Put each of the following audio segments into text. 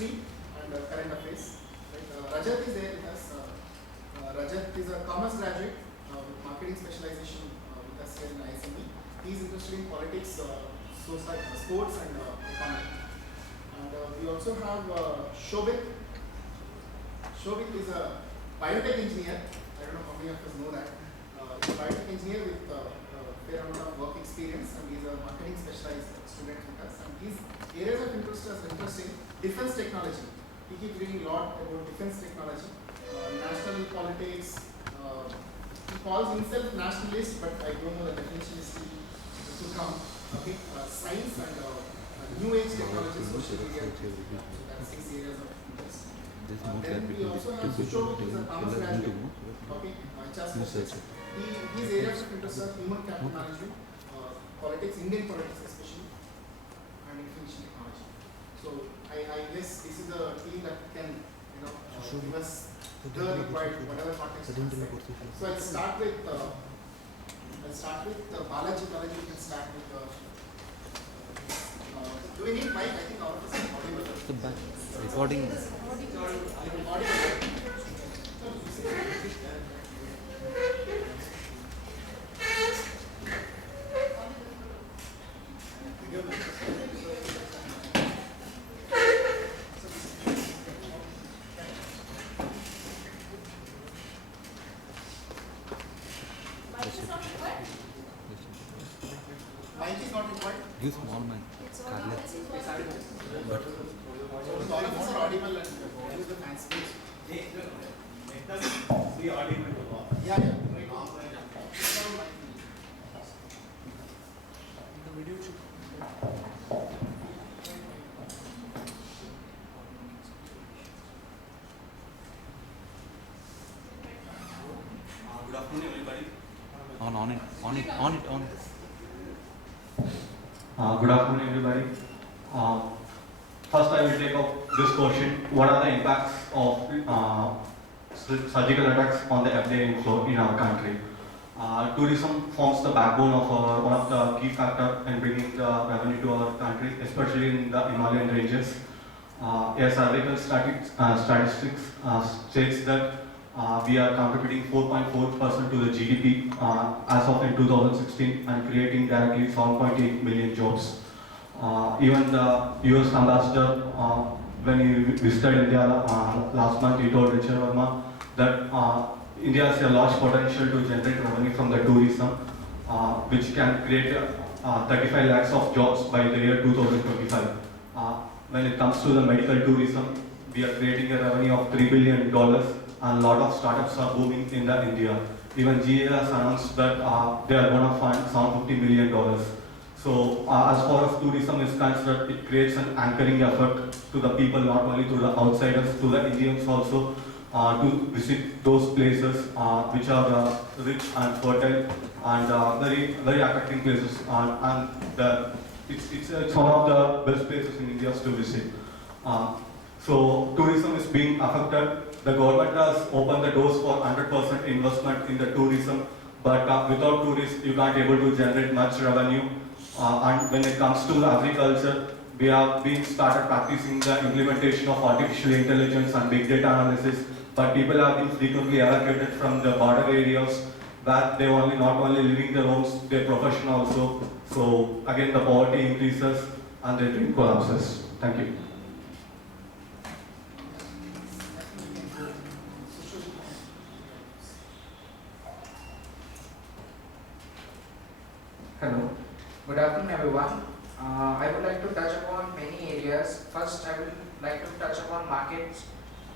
history and current affairs. Right? Rajat is there with us. Rajat is a commerce graduate with marketing specialization with us here in ISME. He is interested in politics, sports and economy. And we also have Shobit. Shobit is a biotech engineer. I don't know how many of us know that. He's a biotech engineer with a fair amount of work experience, and he's a marketing specialized student with us. And his areas of interest are interesting. Defense technology. He keeps reading a lot about defense technology, national politics. He calls himself nationalist, but I don't know the definition is to come. Okay, science and new age technology, social media. So that's his areas of interest. Then we also have Sushobit, who is a commerce graduate. Okay, his areas of interest are human capital management, politics, Indian politics especially, and information technology. So I guess this is the team that can give us the required whatever context. So I'll start with Balaji. Balaji, you can start with. Do we need mic? I think all of us are audible. The back recording. Mic is not required. Use small mic. But all of us are audible and use the fan space. Make them be audible to all. Yeah. The video should. Good afternoon, everybody. On it. Good afternoon, everybody. First, I will take up this question: what are the impacts of surgical attacks on the FDA inflow in our country? Tourism forms the backbone of one of the key factors in bringing the revenue to our country, especially in the Himalayan ranges. A survey statistics states that we are contributing 4.4% to the GDP as of in 2016 and creating directly 7.8 million jobs. Even the US ambassador, when he visited India last month, he told Richard Verma that India has a large potential to generate revenue from the tourism, which can create 35 lakhs of jobs by the year 2025. When it comes to the medical tourism, we are creating a revenue of $3 billion, and a lot of startups are booming in India. Even GA has announced that they are going to fund $750 million. So as far as tourism is concerned, it creates an anchoring effect to the people, not only to the outsiders, to the Indians also, to visit those places which are rich and fertile and very attracting places. It's one of the best places in India to visit. So tourism is being affected. The government has opened the doors for 100% investment in the tourism, but without tourists, you can't able to generate much revenue. And when it comes to the agriculture, we have been started practicing the implementation of artificial intelligence and big data analysis, but people have been frequently evacuated from the border areas where they not only living their homes, their profession also. So again, the poverty increases and the dream collapses. Thank you. Hello. Good afternoon, everyone. I would like to touch upon many areas. First, I would like to touch upon markets.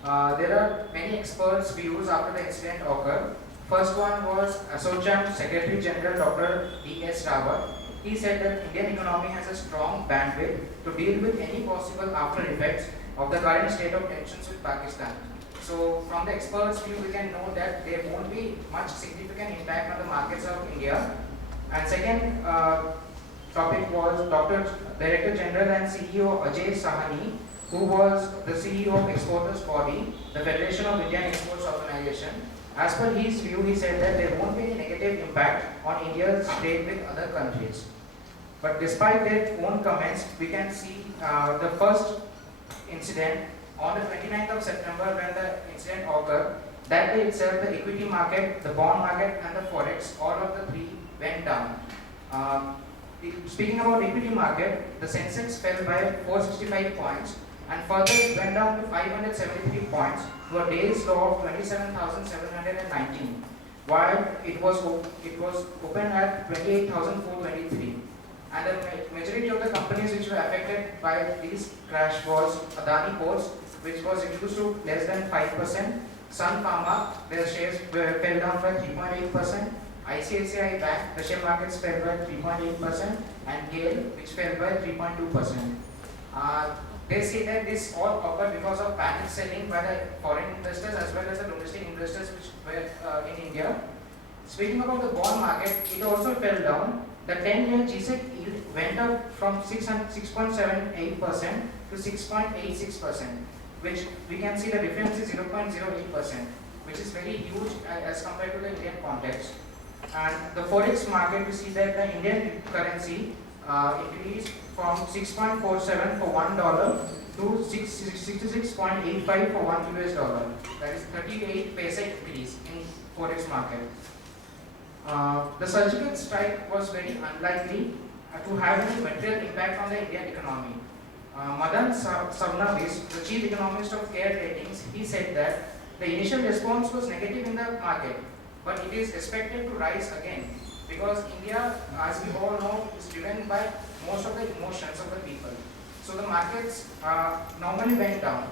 There are many experts' views after the incident occurred. First one was ASSOCHAM Secretary General Dr. D.S. Rawat. He said that Indian economy has a strong bandwidth to deal with any possible after effects of the current state of tensions with Pakistan. So, from the experts' view, we can know that there won't be much significant impact on the markets of India. And second topic was Director General and CEO Ajay Sahani, who was the CEO of Exporters Body, the Federation of Indian Exports Organization. As per his view, he said that there won't be any negative impact on India's trade with other countries. But despite their own comments, we can see the first incident, on the 29th of September when the incident occurred, that day itself the equity market, the bond market and the forex, all of the three went down. Speaking about equity market, the Sensex fell by 465 points and further it went down to 573 points to a day's low of 27,719, while it was open at 28,423. And the majority of the companies which were affected by this crash was Adani Ports, which was reduced to less than 5%. Sun Pharma, their shares fell down by 3.8%. ICICI Bank, the share markets fell by 3.8%, and GAIL, which fell by 3.2%. They say that this all occurred because of panic selling by the foreign investors as well as the domestic investors which were in India. Speaking about the bond market, it also fell down. The 10-year GSEC yield went up from 6.78% to 6.86%, which we can see the difference is 0.08%, which is very huge as compared to the Indian context. And the forex market, we see that the Indian currency increased from 6.47 for $1 to 66.85 for $1 US. That is 38 paise increase in forex market. The surgical strike was very unlikely to have any material impact on the Indian economy. Madan Sabnavis, the chief economist of CARE Ratings, he said that the initial response was negative in the market, but it is expected to rise again because India, as we all know, is driven by most of the emotions of the people. So the markets normally went down.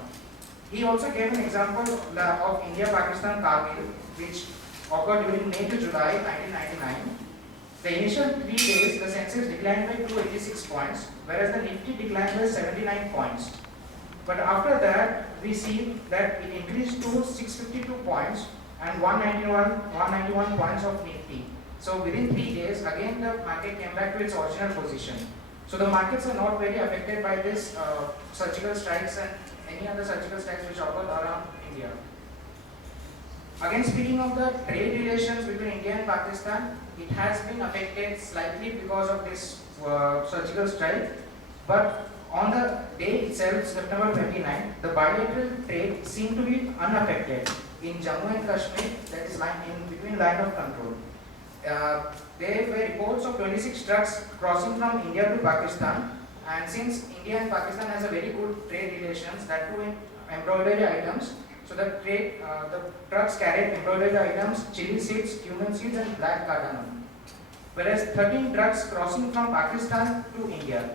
He also gave an example of India-Pakistan Kargil, which occurred during May to July 1999. The initial 3 days, the Sensex declined by 286 points, whereas the Nifty declined by 79 points. But after that, we see that it increased to 652 points and 191 points of Nifty. So within 3 days, again the market came back to its original position. So the markets are not very affected by this surgical strikes and any other surgical strikes which occur around India. Again, speaking of the trade relations between India and Pakistan, it has been affected slightly because of this surgical strike. But on the day itself, September 29, the bilateral trade seemed to be unaffected in Jammu and Kashmir, that is in between line of control. There were reports of 26 trucks crossing from India to Pakistan, and since India and Pakistan has a very good trade relations, that too in embroidery items, so the trucks carried embroidered items, chili seeds, cumin seeds and black cardamom. Whereas 13 trucks crossing from Pakistan to India,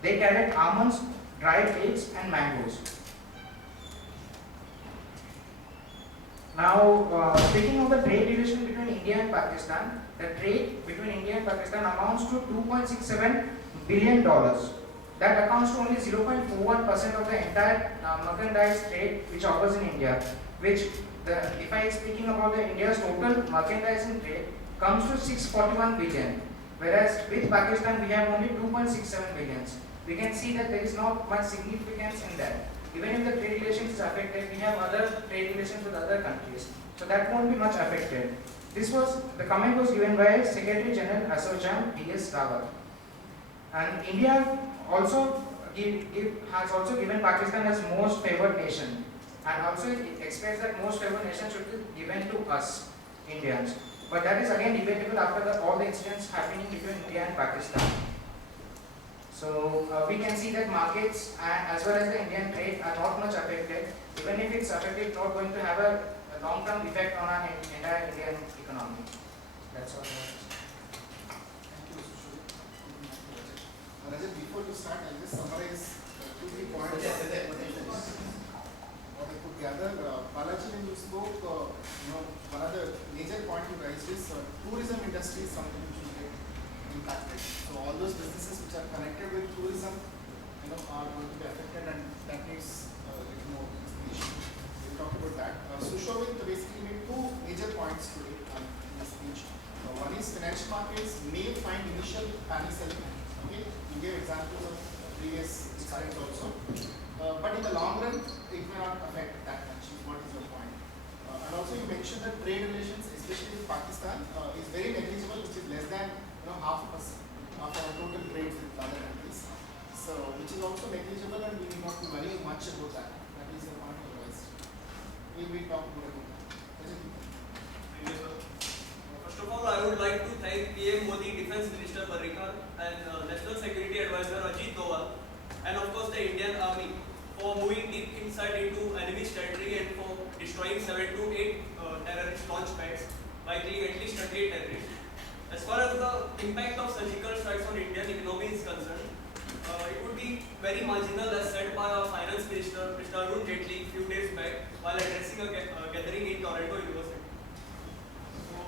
they carried almonds, dried dates and mangoes. Now, speaking of the trade relation between India and Pakistan, the trade between India and Pakistan amounts to $2.67 billion. That accounts to only 0.41% of the entire merchandise trade which occurs in India, which, if I am speaking about the India's total merchandising trade, comes to 641 billion, whereas with Pakistan we have only 2.67 billions. We can see that there is not much significance in that. Even if the trade relations is affected, we have other trade relations with other countries, so that won't be much affected. The comment was given by Secretary General ASSOCHAM D.S. Rawat. And India also has also given Pakistan as most favored nation, and also it expects that most favored nation should be given to us Indians. But that is again debatable after all the incidents happening between India and Pakistan. So we can see that markets as well as the Indian trade are not much affected. Even if it's affected, it's not going to have a long-term effect on our entire Indian economy. That's all. Thank you, Sushil. Rajat, before you start, I'll just summarize 2-3 points. What I could gather, Balaji, when you spoke, one of the major points you raised is tourism industry is something which will get impacted. So all those businesses which are connected with tourism, are going to be affected, and that needs little more explanation. We'll talk about that. Sushil basically made 2 major points today in his speech. One is financial markets may find initial panic selling. Okay, you gave examples of previous incidents also. But in the long run, it may not affect that much. What is your point? And also you mentioned that trade relations, especially with Pakistan, is very negligible, which is less than 0.5% of our total trade with other countries. So, which is also negligible and we need not to worry much about that. That is the point otherwise. We will talk more about that. Thank you, sir. First of all, I would like to thank PM Modi, Defense Minister Parrikar, and National Security Advisor Ajit Doval, and of course the Indian Army for moving deep inside into enemy's territory and for destroying 7 to 8 terrorist launch pads by killing at least 38 terrorists. As far as the impact of surgical strikes on Indian economy is concerned, it would be very marginal as said by our Finance Minister, Mr. Arun Jaitley, few days back while addressing a gathering in Toronto University. So,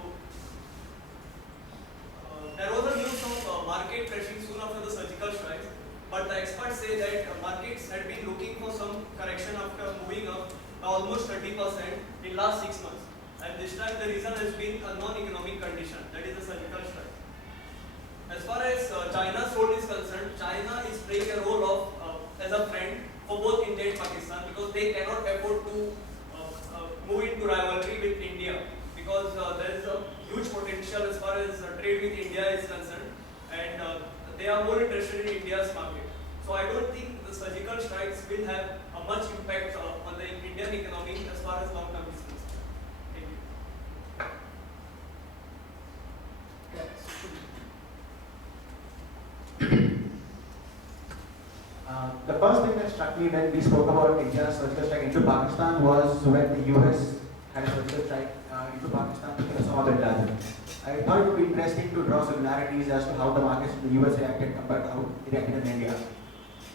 there was a news of market crashing soon after the surgical strikes, but the experts say that markets had been looking for some correction after moving up by almost 30% in last 6 months. And this time the reason has been a non-economic condition, that is the surgical strike. As far as China's role is concerned, China is playing a role of as a friend for both India and Pakistan because they cannot afford to move into rivalry with India because there is a huge potential as far as trade with India is concerned, and they are more interested in India's market. So I don't think the surgical strikes will have a much impact on the Indian economy as far as long term is concerned. Thank you. The first thing that struck me when we spoke about India's surgical strike into Pakistan was when the US had a surgical strike into Pakistan because of Osama bin Laden. I thought it would be interesting to draw similarities as to how the markets in the US reacted compared to how it reacted in India.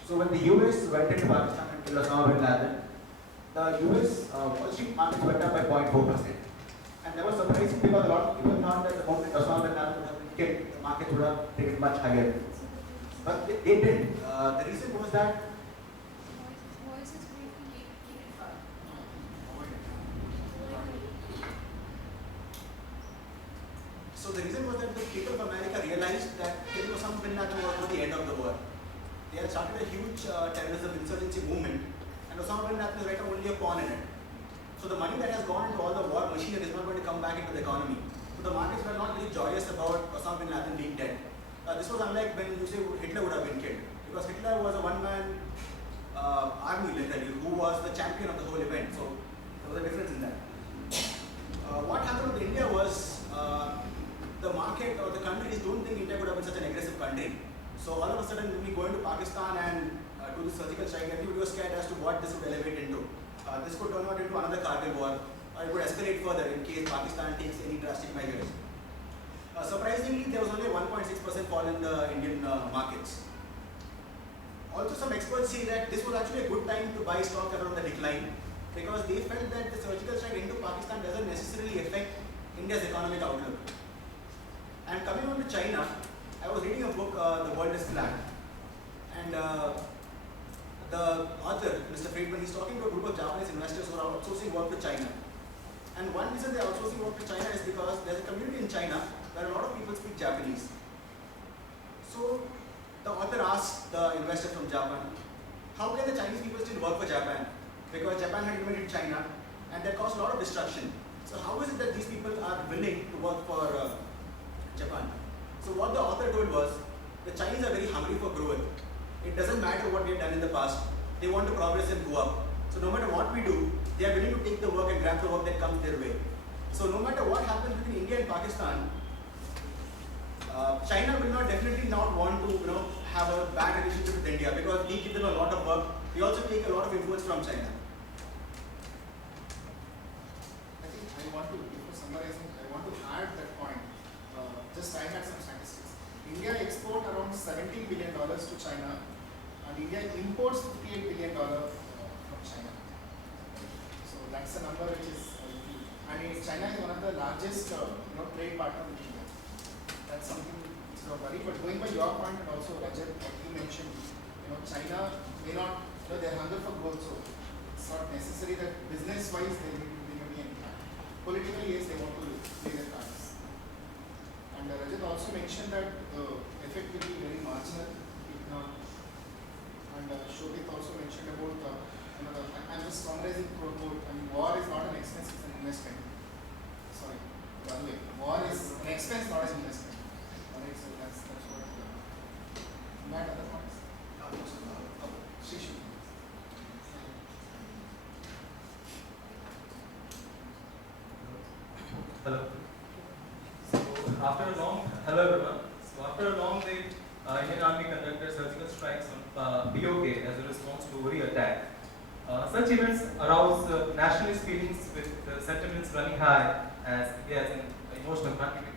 So when the US went into Pakistan and killed Osama bin Laden, the US Wall Street markets went up by 0.4%. And that was surprising because a lot of people thought that the moment Osama bin Laden would have been killed, the markets would have taken much higher. But they didn't. The reason was that Voice is breaking. Keep it far. So the reason was that the people of America realized that killing Osama bin Laden was not the end of the war. They had started a huge terrorism insurgency movement, and Osama bin Laden is right now only a pawn in it. So the money that has gone into all the war machinery is not going to come back into the economy. So the markets were not very joyous about Osama bin Laden being dead. This was unlike when you say Hitler would have been killed, because Hitler was a one-man army literally who was the champion of the whole event. So there was a difference in that. What happened with India was the market or the countries don't think India would have been such an aggressive country. So all of a sudden when we go into Pakistan and do the surgical strike, everybody was scared as to what this would elevate into. This could turn out into another Kargil war, or it would escalate further in case Pakistan takes any drastic measures. Surprisingly, there was only a 1.6% fall in the Indian markets. Also, some experts say that this was actually a good time to buy stocks that are on the decline because they felt that the surgical strike into Pakistan doesn't necessarily affect India's economic outlook. And coming on to China, I was reading a book, The World is Flat, and the author, Mr. Friedman, he's talking to a group of Japanese investors who are outsourcing work to China. And one reason they're outsourcing work to China is because there's a community in China where a lot of people speak Japanese. So the author asked the investor from Japan, how can the Chinese people still work for Japan? Because Japan had invaded China and that caused a lot of destruction. So how is it that these people are willing to work for Japan? So what the author told was, the Chinese are very hungry for growth. It doesn't matter what we have done in the past. They want to progress and go up. So no matter what we do, they are willing to take the work and grab the work that comes their way. So no matter what happens between India and Pakistan, China will definitely not want to have a bad relationship with India because we give them a lot of work. We also take a lot of influence from China. I think before summarizing, I want to add that point. Just I had some statistics. India export around $17 billion to China, and India imports $58 billion from China. So that's a number which is, China is one of the largest trade partner with India. That's something which is a worry. But going by your point and also Rajat, what you mentioned, China may not, their hunger for growth, so it's not necessary that business-wise they need to bring any impact. Politically, yes, they want to play their cards. And Rajat also mentioned that the effect will be very marginal. And Shobit also mentioned about I'm just summarizing quote. War is not an expense, it's an investment. Sorry, by the way, war is an expense, not an investment. Alright, so that's what. Matt, other points? Shishu. Hello. So hello everyone. So after a long wait, Indian Army conducted surgical strikes on BOK as a response to Uri attack. Such events arouse nationalist feelings with sentiments running high as India is an emotional country.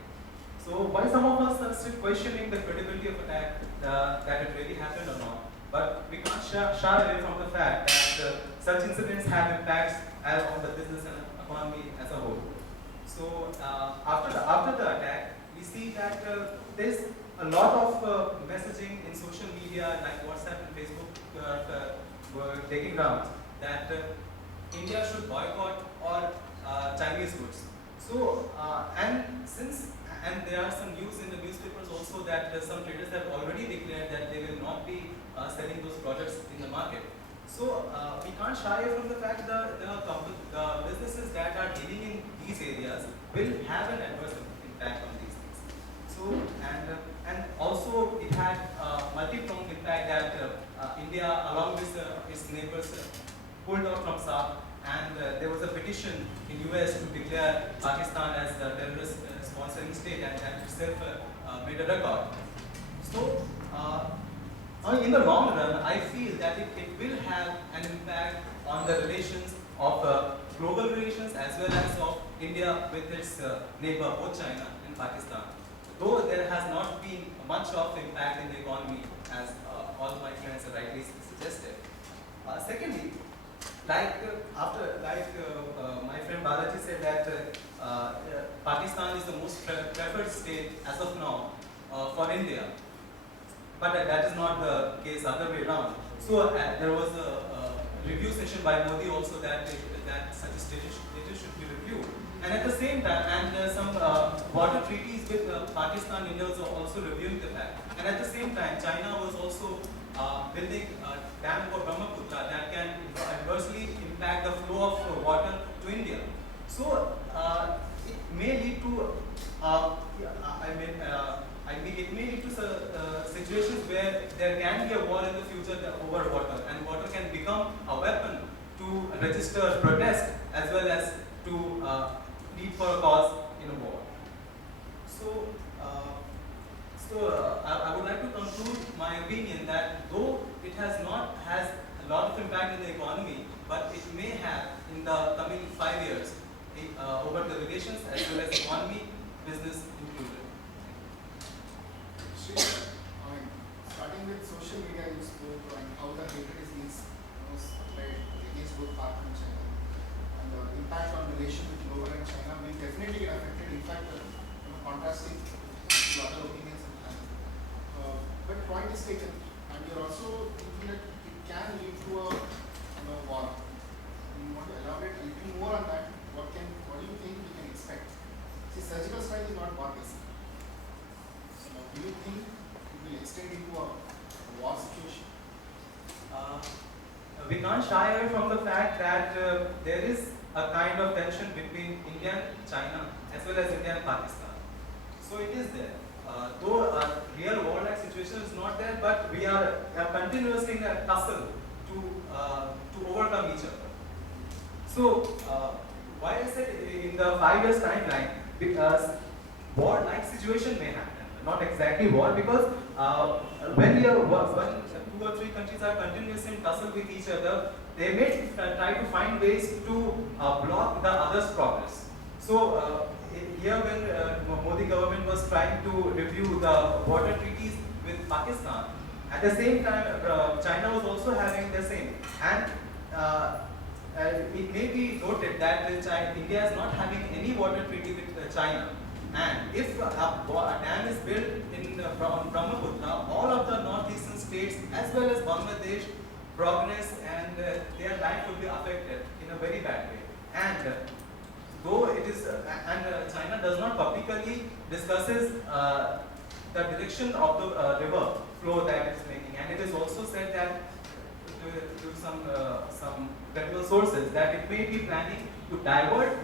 So while some of us are still questioning the credibility of attack, that it really happened or not, but we can't shy away from the fact that such incidents have impacts on the business and economy as a whole. So after the attack, we see that there's a lot of messaging in social media like WhatsApp and Facebook were taking rounds that India should boycott all Chinese goods. So and there are some news in the newspapers also that some traders have already declared that they will not be selling those products in the market. So we can't shy away from the fact that the businesses that are dealing in these areas will have an adverse impact on these things. So and also it had multi-pronged impact that India along with its neighbors pulled out from SAARC, and there was a petition in US to declare Pakistan as the terrorist sponsoring state, and itself made a record. So in the long run, I feel that it will have an impact on the relations of global relations as well as of India with its neighbor, both China and Pakistan. Though there has not been much of impact in the economy, as all my friends have rightly suggested. Secondly, my friend Balaji said that Pakistan is the most preferred state as of now for India. But that is not the case, other way around. So there was a review session by Modi also that such a status should be reviewed. And at the same time, and some water treaties with Pakistan, India was also reviewing the fact. And at the same time, China was also building a dam for Brahmaputra that can adversely impact the flow of water to India. So it may lead to it may lead to situations where there can be a war in the future over water, and water can become a weapon to register protest as well as to lead for a cause in a war. So, I would like to conclude my opinion that though it has a lot of impact in the economy, but it may have in the coming 5 years over the relations as well as economy, business included. Starting with social media, you spoke on how the hatred is being spread against both Pak and China, and the impact on relation with Lower and China will definitely get affected. In fact, contrasting to other opinions and plans. But point is taken, and you're also thinking that it can lead to a war. You want to elaborate a little more on that? What do you think we can expect? See, surgical strike is not war based. Do you think it will extend into a war situation? We can't shy away from the fact that there is a kind of tension between India and China as well as India and Pakistan. So it is there. Though a real war-like situation is not there, but we are continuously in a tussle to overcome each other. So why I said in the 5 years timeline, because war-like situation may happen. Not exactly war, because when 2 or 3 countries are continuously in tussle with each other, they may try to find ways to block the other's progress. So here when Modi government was trying to review the water treaties with Pakistan, at the same time China was also having the same. And it may be noted that India is not having any water treaty with China. And if a dam is built from Brahmaputra, all of the northeastern states as well as Bangladesh progress and their life will be affected in a very bad way. And though it is, China does not publicly discusses the direction of the river flow that it is making, and it is also said that to some credible sources that it may be planning to divert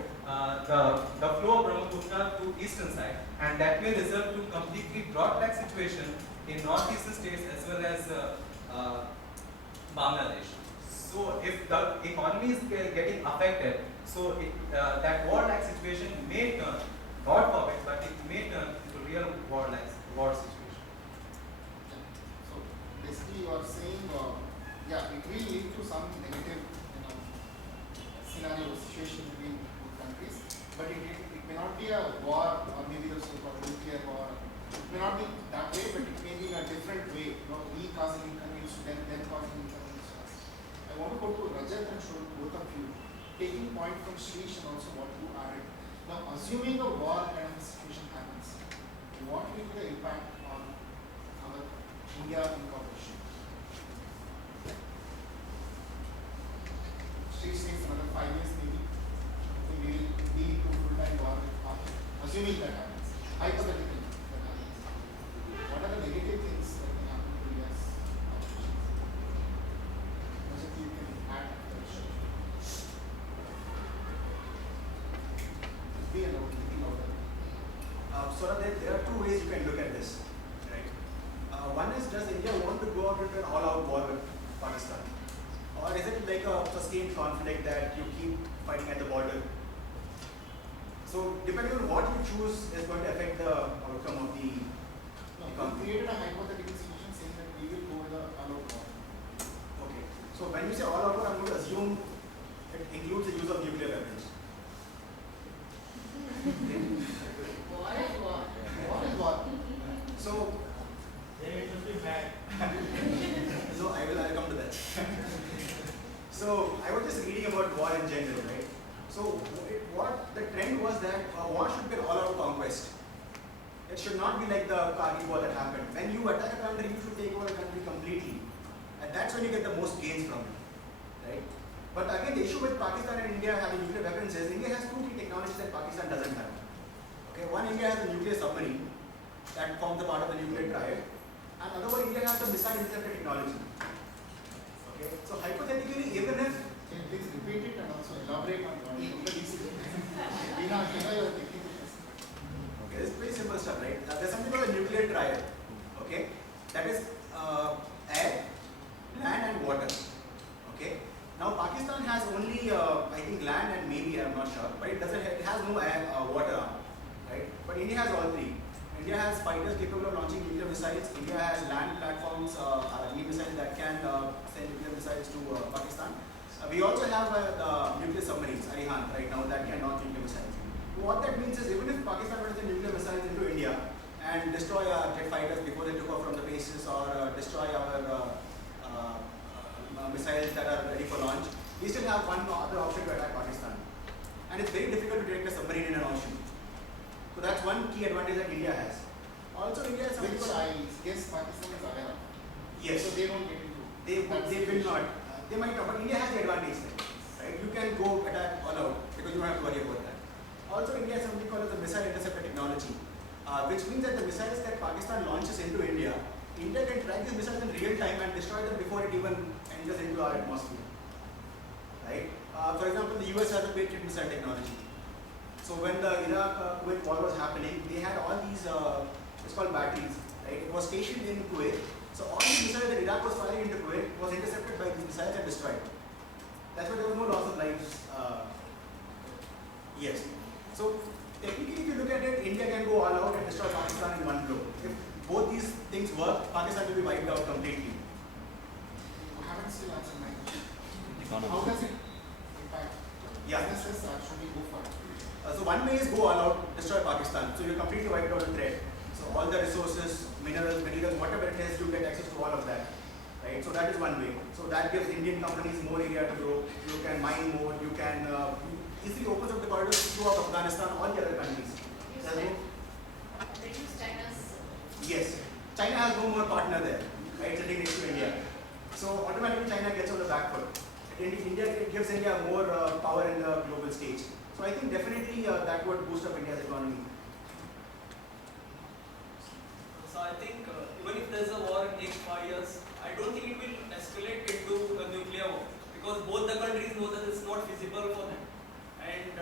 the flow of Brahmaputra to eastern side, and that may result to completely drought-like situation in northeastern states as well as Bangladesh. So if the economy is getting affected, so that war-like situation may turn, God forbid, but it may turn into real war situation. So basically, you are saying, yeah, it will lead to some negative, scenario situation between two countries, but it may not be a war, or maybe the so-called nuclear war. It may not be that way, but it may be in a different way. We causing inconvenience to them causing inconvenience to us. I want to go to Rajat and show both of you, taking point from Shrish and also what you added. Now, assuming a war kind of situation happens, what will be the impact on our India incorporation? Shrish says another 5 years maybe, we will be to full-time war with Pak, assuming that happens. Hypothetically, that happens. What are the negative things that can happen to India's operations? Rajat, you can add after Shrish. Be allowed, be louder. So there are two ways you can look at this, right? One is, does India want to go out into an all-out war with Pakistan? Or is it like a sustained conflict that you keep fighting at the border? So depending on what you choose is going to affect the outcome of the We created a hypothetical situation saying that we will go with a all-out war. Okay. So when you say all-out war, I'm going to assume it includes the use of nuclear weapons. War is war. War is war. So Then it must be bad. no, I'll come to that. So I was just reading about war in general, right? So what the trend was that war should be an all-out conquest. It should not be like the Kargil war that happened. When you attack a country, you should take over a country completely, and that's when you get the most gains from it, right? But again, the issue with Pakistan and India having nuclear weapons is India has two key technologies that Pakistan doesn't have. Okay, one, India has a nuclear submarine that forms a part of the nuclear triad, and another one, India has the missile interceptor technology. Okay, so hypothetically, even if Can you please repeat it and also elaborate on what you are technical. okay, it's pretty simple stuff, right? There's something called a nuclear triad. Okay, that is air, land, and water. Okay. Now Pakistan has only, I think, land and maybe, I'm not sure, but it has no air, water, right? But India has all three. India has fighters capable of launching nuclear missiles. India has land platforms, missiles that can send nuclear missiles to Pakistan. We also have nuclear submarines, Arihan, right now, that can launch nuclear missiles. What that means is, even if Pakistan were to send nuclear missiles into India and destroy our jet fighters before they took off from the bases, or destroy our missiles that are ready for launch, we still have one other option to attack Pakistan. And it's very difficult to direct a submarine in an ocean. So that's one key advantage that India has. Also, India has something Which called- I guess Pakistan is aware of. Yes. So they don't get into They will not. They might not, but India has the advantage there, right? You can go attack all out because you don't have to worry about that. Also, India has something called the missile interceptor technology, which means that the missiles that Pakistan launches into India, India can track these missiles in real time and destroy them before it even enters into our atmosphere, right? For example, the US has a Patriot missile technology. So when the Iraq-Kuwait war was happening, they had all these, it's called batteries, right? It was stationed in Kuwait. So all the missiles that Iraq was firing into Kuwait was intercepted by these missiles and destroyed. That's why there was no loss of lives. Yes. So technically, if you look at it, India can go all out and destroy Pakistan in one blow. If both these things work, Pakistan will be wiped out completely. You haven't still answered my question. How Economy. does it impact Yeah. businesses actually go for it? So one way is go all out, destroy Pakistan. So you're completely wiped out the threat. So all the resources, minerals, whatever it is, you get access to all of that. Right? So that is one way. So that gives Indian companies more area to grow. You can mine more. You can easily opens up the corridors throughout Afghanistan, all the other countries. Reduce China's. Yes. China has no more partner there, right? Sitting next to India. So automatically China gets on the back foot. India gives India more power in the global stage. So I think definitely that would boost up India's economy. So I think even if there's a war in next 5 years, I don't think it will escalate into a nuclear war, because both the countries know that it's not feasible for them. And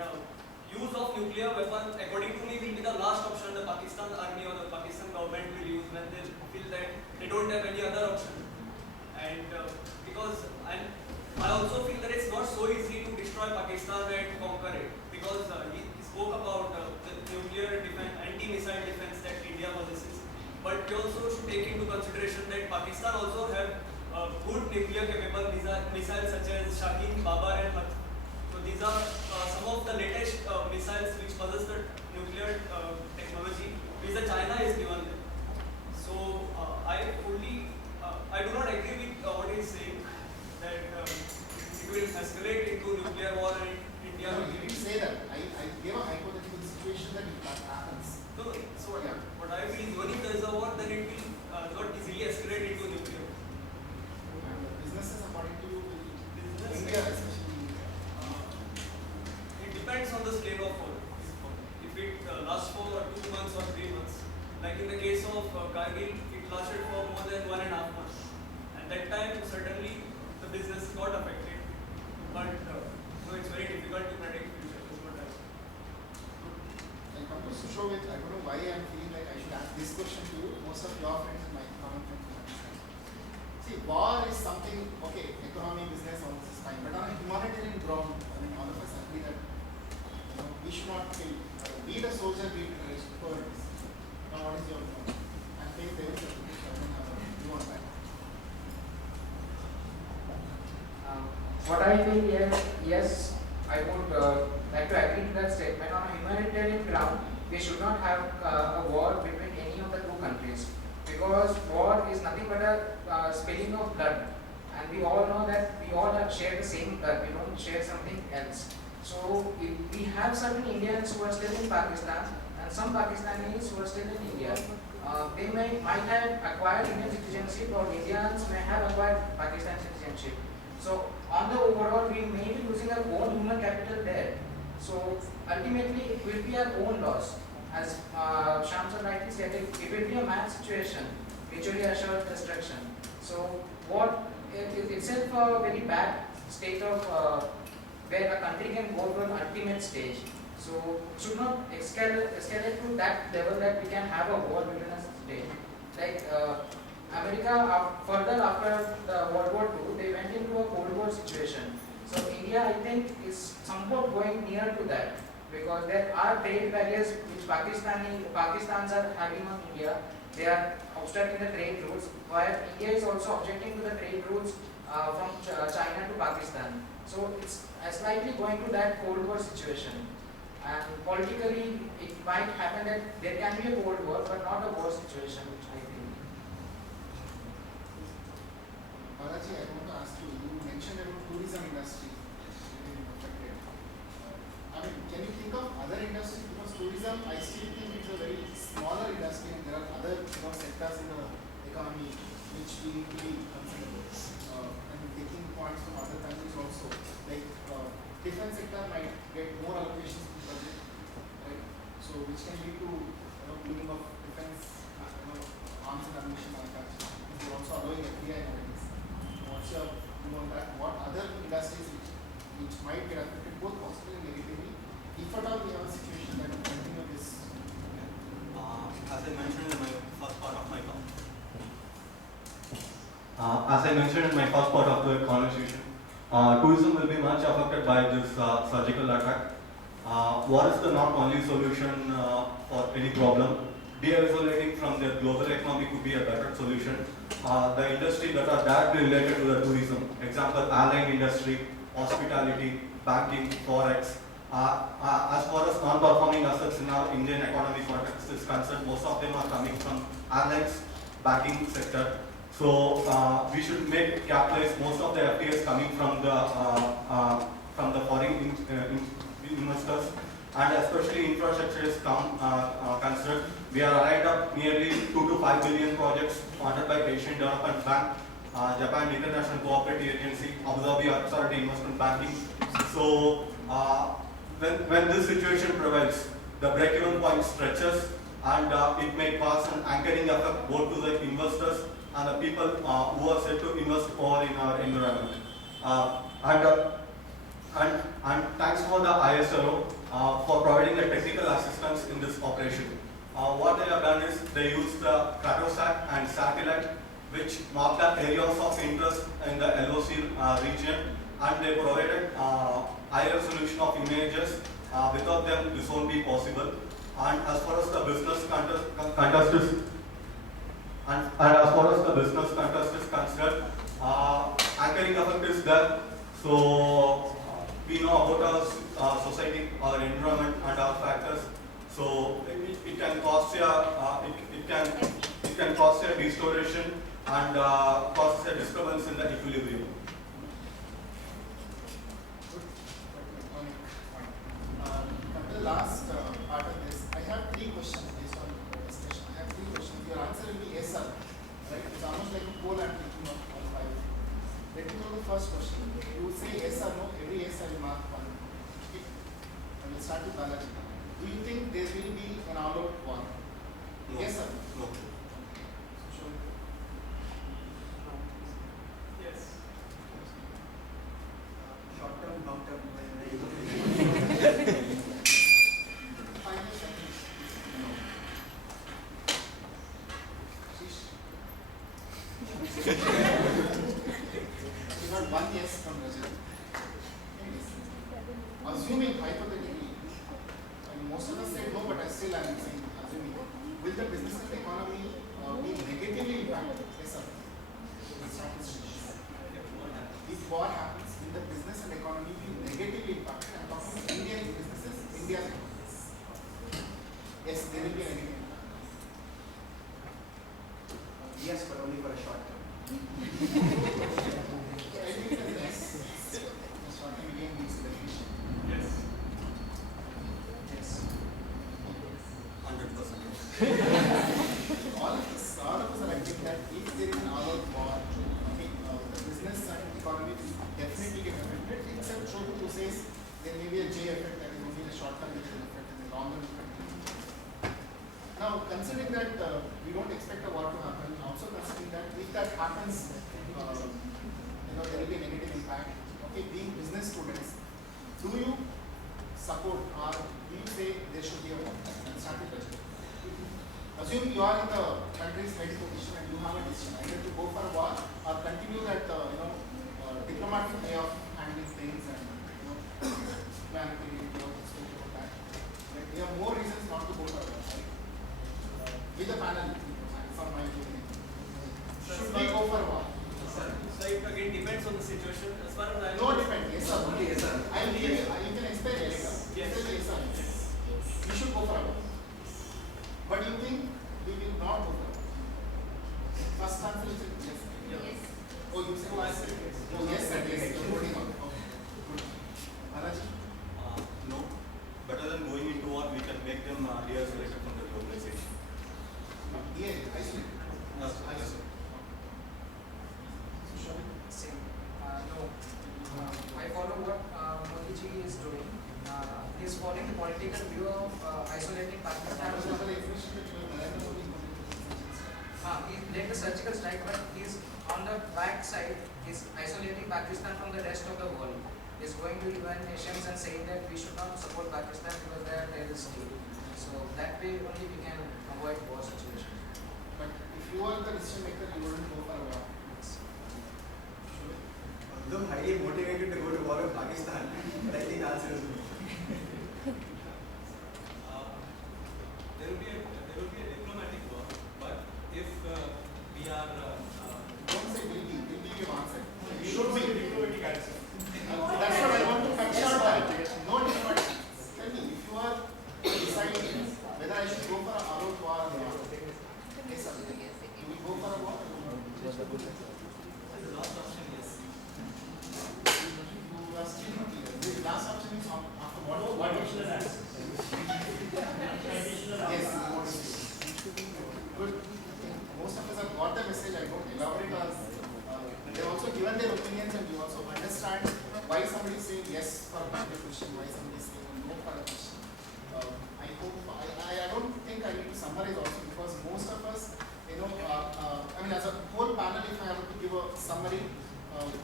use of nuclear weapons, according to me, will be the last option the Pakistan army or the Pakistan government will use when they feel that they don't have any other option. And because I also feel that it's not so easy to destroy Pakistan and conquer it, because he spoke about the nuclear defense, anti-missile defense that India possesses. But we also should take into consideration that Pakistan also have good nuclear capable missiles such as Shaheen, Babar and Hath. So these are some of the latest missiles which possess the nuclear technology which the China is given them. So I do not agree with what he is saying that it will escalate into nuclear war and India No, will you give didn't it. say that. I gave a hypothetical situation that if that happens. So what I feel is when if there is a war, then it will not easily escalate into nuclear. And businesses, according to you, Business, India especially, it depends on the scale of war. If it lasts for 2 months or 3 months, like in the case of Kargil, it lasted for more than 1.5 months. And that time, certainly, the business got affected. But so it's very difficult to predict future. That's what I say. I come to Sushrovit, I don't know why I'm feeling like I should ask this question to you. Most of your friends and my common friends will understand. See, war is something, okay, economy, business, all this is fine. But on a humanitarian ground, I mean, all of us agree that we should not kill. Be the soldier, be the terrorist, whoever it is. Now, what is your view? I'm saying there is a British, I don't have a view on that. What I feel here, yes, I would like to agree to that statement. On a humanitarian ground, we should not have a war between any of the two countries, because war is nothing but a spilling of blood, and we all know that we all have shared the same blood. We don't share something else. So if we have certain Indians who are still in Pakistan and some Pakistanis who are still in India. They might have acquired Indian citizenship, or Indians may have acquired Pakistan citizenship. So on the overall, we may be losing our own human capital there. So ultimately, it will be our own loss. As Shamsa rightly said, it will be a mad situation, mutually assured destruction. So what is itself a very bad state of where a country can go to an ultimate stage. So should not escalate to that level that we can have a war between us state. Like America, further after the World War II, they went into a Cold War situation. So India, I think, is somewhat going near to that, because there are trade barriers which Pakistans are having on India. They are obstructing the trade routes, while India is also objecting to the trade routes from China to Pakistan. So it's slightly going to that Cold War situation. And politically, it might happen that there can be a Cold War, but not a war situation, I think. Balaji, I want to ask you, you mentioned about tourism industry getting affected. I mean, can you think of other industries? Because tourism, I still think it's a very smaller industry, and there are other sectors in the economy which we need to be considered. And taking points from other countries also, like defense sector might get more allocations to budget, right? So which can lead to building of defense, arms and ammunition manufacturing. We're also allowing FDI nowadays. What's your view on that? What other industries which might get affected both positively and negatively, if at all we have a situation that will continue this? As I mentioned in my first part of my talk. As I mentioned in my first part of the conversation, tourism will be much affected by this surgical attack. What is the not only solution for any problem? De-isolating from the global economy could be a better solution. The industry that are directly related to the tourism, example, airline industry, hospitality, banking, forex. As far as non-performing assets in our Indian economic context is concerned, most of them are coming from airlines, banking sector. So we should capitalize most of the FDIs coming from the foreign investors, and especially infrastructure is considered. We are lined up nearly 2 to 5 billion projects funded by Asian Development Bank, Japan International Cooperative Agency, Abu Dhabi Authority Investment Banking. So when this situation prevails, the break-even point stretches, and it may cause an anchoring effect both to the investors and the people who are set to invest all in our environment. And thanks for the ISRO for providing the technical assistance in this operation. What they have done is they used the Cratosat and satellite which marked the areas of interest in the LOC region, and they provided high resolution of images. Without them, this won't be possible. And as far as the business contest is and as far as the business contest is concerned, anchoring effect is there. So we know about our society, our environment, and our factors. So it can cause it can cause a distortion and causes a disturbance in the equilibrium. The last part of this, I have 3 questions based on the discussion. I have 3 questions. Your answer will be yes, sir. Right? It's almost like a poll and picking of all 5. Let me know the first question. You will say yes or no. Every yes I will mark 1. Okay? I will start with Balaji. Do you think there will be an all-out war? No. Yes, sir. No. Sure. Yes. Short term, long term. Final sentence. No. Sheesh. We got 1 yes from Rajat. Assuming hypothetically, and most of us say no, but I still am saying assuming, will the business and economy be negatively impacted? Yes, sir. Let's start with Sheesh. If war happens, will the business and economy be negatively impacted? I'm talking about Indian businesses, India's economy. Yes, there will be a negative impact. Yes, but only for a short term. I think that yes. The short term again means definition. Yes. Yes. 100%. All of us are agreeing that if there is an all-out war, okay, the business and economy will definitely get affected, except Shobhu who says there may be a J effect that is only a short-term effect and the long-term effect. Now, considering that we don't expect a war to happen, also considering that if that happens, there will be a negative impact. Okay, being business students, do you support or do you say there should be a war? And start with Rajat. Assume you are in the country's head position and you have a decision either to go for a war or continue that diplomatic way of handling things and humanitarian spoke about that. Like, there are more reasons not to go for a war, right? With the panel, from my opinion. Should we go for a war? So it again depends on the situation. As far as I know, No, depend. Yes, sir. Only yes, sir. I will give you. You can explain later. Yes. Yes, sir. We should go for a war. But you think we will not go for a war? First answer is yes. Yes. Oh, you say yes. Oh, yes, sir. Yes. You're holding on. Okay. Good. Balaji? No. Better than going into war, we can make them de-escalated from the globalization. Yeah, isolate. Yes. Isolate. Sure. Same. No. I follow what Modi ji is doing. He is following the political view of isolating Pakistan. For example, the information that you have Narendra Modi He led the surgical strike, but he's on the back side. He's isolating Pakistan from the rest of the world. He's going to UN nations and saying that we should not support Pakistan because they are terrorist state. So that way only we can avoid war situation. But if you are the decision maker, you wouldn't go for a war. Although highly motivated to go to war with Pakistan, but I think the answer is no. There will be a diplomatic war, but if we are Don't say will be your answer. You should be. diplomatic answer. That's what I want to cut short that. No diplomatic. Tell me, if you are deciding whether I should go for a all-out war or not. Yes, sir. You will go for a war or not? The last option, yes. You are still not clear. The last option is after what? What additional answer? Yes. Good. Most of us have got the message. I don't elaborate on. They have also given their opinions and you also understand why somebody is saying yes for a particular question, why somebody is saying no for a question. I hope, I don't think I need to summarize also because most of us, I mean as a whole panel, if I have to give a summary,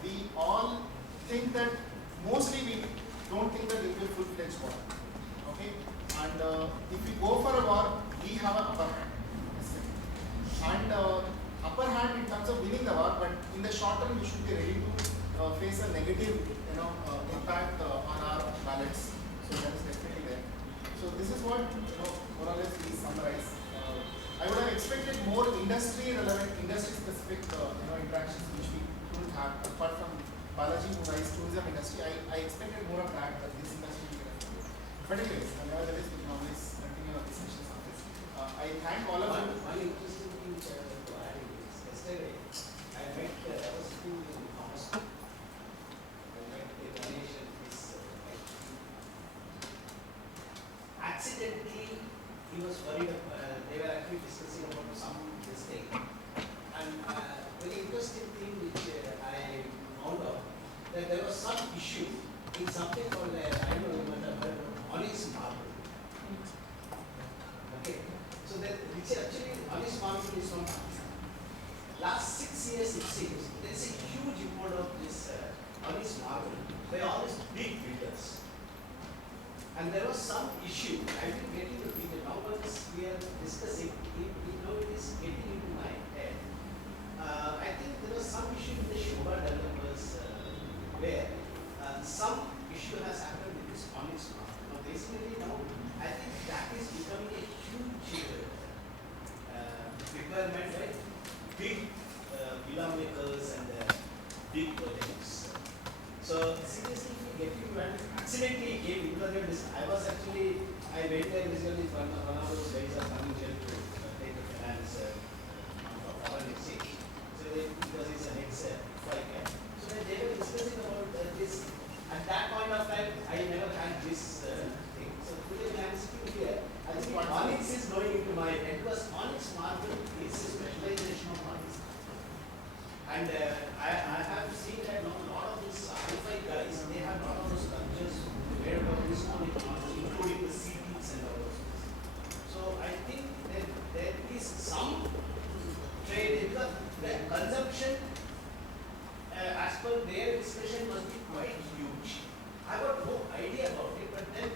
we all think that, mostly we don't think that it will be a full-fledged war. Okay? And if we go for a war, we have an upper hand. And upper hand in terms of winning the war, but in the short term we should be ready to face a negative, impact on our balance. So that is definitely there. So this is what more or less we summarize. I would have expected more industry relevant, industry specific interactions which we couldn't have. Apart from Balaji who raised tourism industry, I expected more of that, but this industry we can have. But anyways, nevertheless we can always continue our discussions on this. I thank all of you. One interesting thing which I want to add is yesterday I met I was sitting in Thomas. I met a Ganesh and his wife. Accidentally he was worried they were actually discussing about some mistake. And very interesting thing which I found out that there was some issue in something called I don't know you might have heard of honest marble. Okay. So that which actually honest marble is from Pakistan. Last 6 years it seems there is a huge import of this honest marble by all these big builders. And there was some issue. I didn't get into detail. Now once we are discussing, now it is getting into my head. I think there was some issue with the Shobha developers where some issue has happened with this honest marble. Now basically now I think that is becoming a huge requirement, right? Big villa makers and big projects. So seriously, if we get into and accidentally came because I was actually I went there basically one of those guys are coming here to take the finance for foreign exchange. So because it's an ex-FI guy. So when they were discussing about this, at that point of time I never had this thing. So today when I'm sitting here, I think onyx is going into my head because onyx marble is a specialization of onyx. And I have seen that now a lot of these hi-fi guys, they have a lot of those sculptures made out of this onyx marble, including the CDs and all those things. So I think that there is some trade because the consumption as per their discussion must be quite huge. I got no idea about it, but then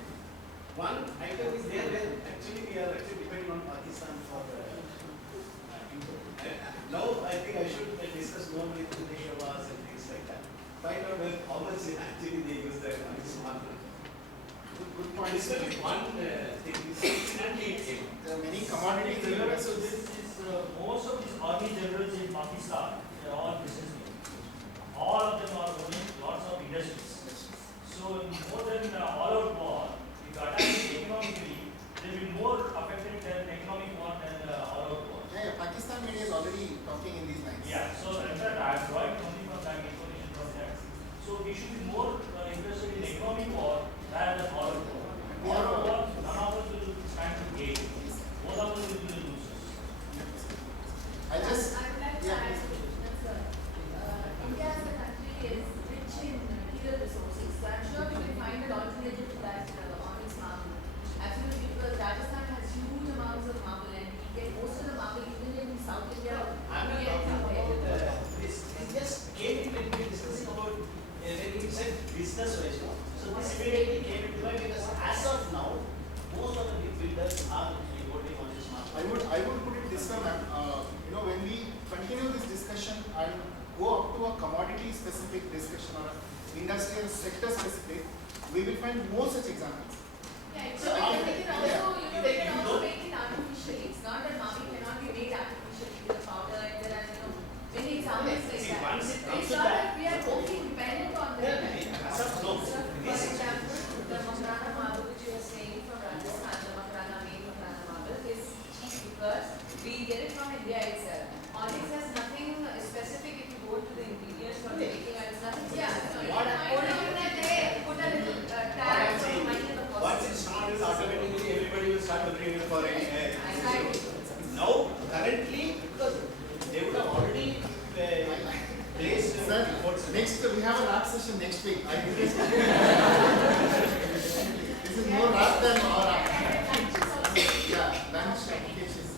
one item is there where actually we are actually depending on Pakistan for import. Now I think I should discuss more with the Shabas and things like that. Find out how much actually they use that onyx marble. Good point. This will be one thing. Incidentally it came. There are many commodities. So this is most of these army generals in Pakistan, they are all businessmen. All of them are owning lots of industries. So in more than all-out war, if you attack it economically, they will be more affected than economic war than all-out war. Yeah, Pakistan media is already talking in these lines. Yeah, so in fact I am drawing only from that information from that. So we should be more interested in economic war rather than all-out war. All-out war, none of us will stand to gain. Both of us will be the losers. I just I would like to add something. India as a country is rich in material resources. So I'm sure we can find an alternative to that onyx marble. Absolutely, because Rajasthan has huge amounts of marble and we get most of the marble even in South India. I'm not we get talking from about there. this. It just came in when we were discussing about when you said business wise. So this immediately came into mind because as of now, most of the big builders are voting on this market. I would put it this way, ma'am. When we continue this discussion and go up to a commodity specific discussion or industrial sector specific, we will find more such examples. Yeah, So so I we think- can also, they can also make it artificially. It's not that marble cannot be made artificially with a powder and there are, many examples like See, that. once it comes It's to not that- that we are totally dependent on them. As of now, For example, the Makrana marble which you were saying from Rajasthan, the Makrana marble is cheap because we get it from India itself. Onyx has nothing specific if you go to the ingredients for making it. It's nothing. Yeah, so you What- can put a little what tag I'm for saying money in the is, once it's started, automatically everybody will start looking it for any. Now, currently, because they would have already placed Sir, reports. next we have a rap session next week. This is more rap than our rap. Yeah, lunch applications.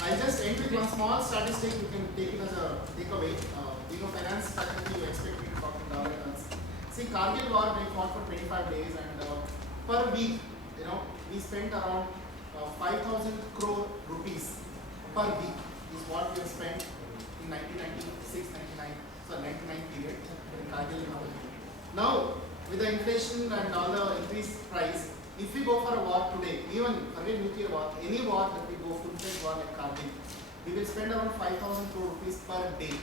I'll just end with one small statistic. You can take it as a takeaway. Finance faculty, you expect me to talk in dollar terms. See, Kargil war, we fought for 25 days, and per week, we spent around 5,000 crore rupees per week is what we have spent in 1996, 99, so 99 period in Kargil. Now, with the inflation and all the increased price, if we go for a war today, even forget nuclear war, any war that we go, full-fledged war like Kargil, we will spend around 5,000 crore rupees per day.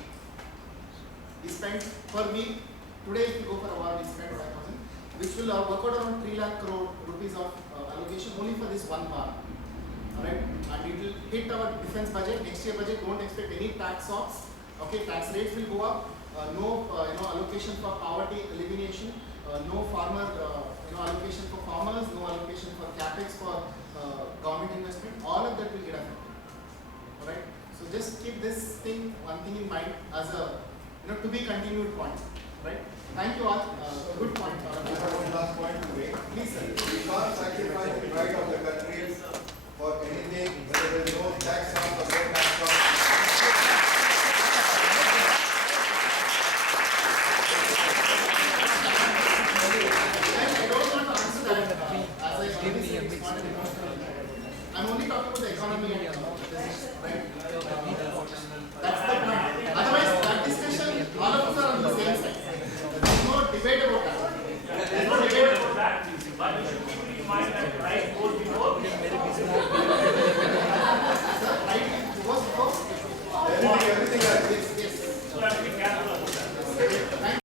We spend per week. Today, if we go for a war, we spend 5,000, which will work out around 3 lakh crore rupees of allocation only for this one war. Alright, and it will hit our defense budget. Next year budget, don't expect any tax shocks. Okay, tax rates will go up. No, allocation for poverty elimination. No farmer, allocation for farmers. No allocation for capex for government investment. All of that will get affected. Alright, so just keep this thing, one thing in mind as a, to be continued point. Right? Thank you all. Good point. I have one last point to make. Please, sir. We can't sacrifice the right of the country for anything where there is no tax on or no tax on. I don't want to answer that as I already said, it's not an emotional. I'm only talking about the economy and business, right?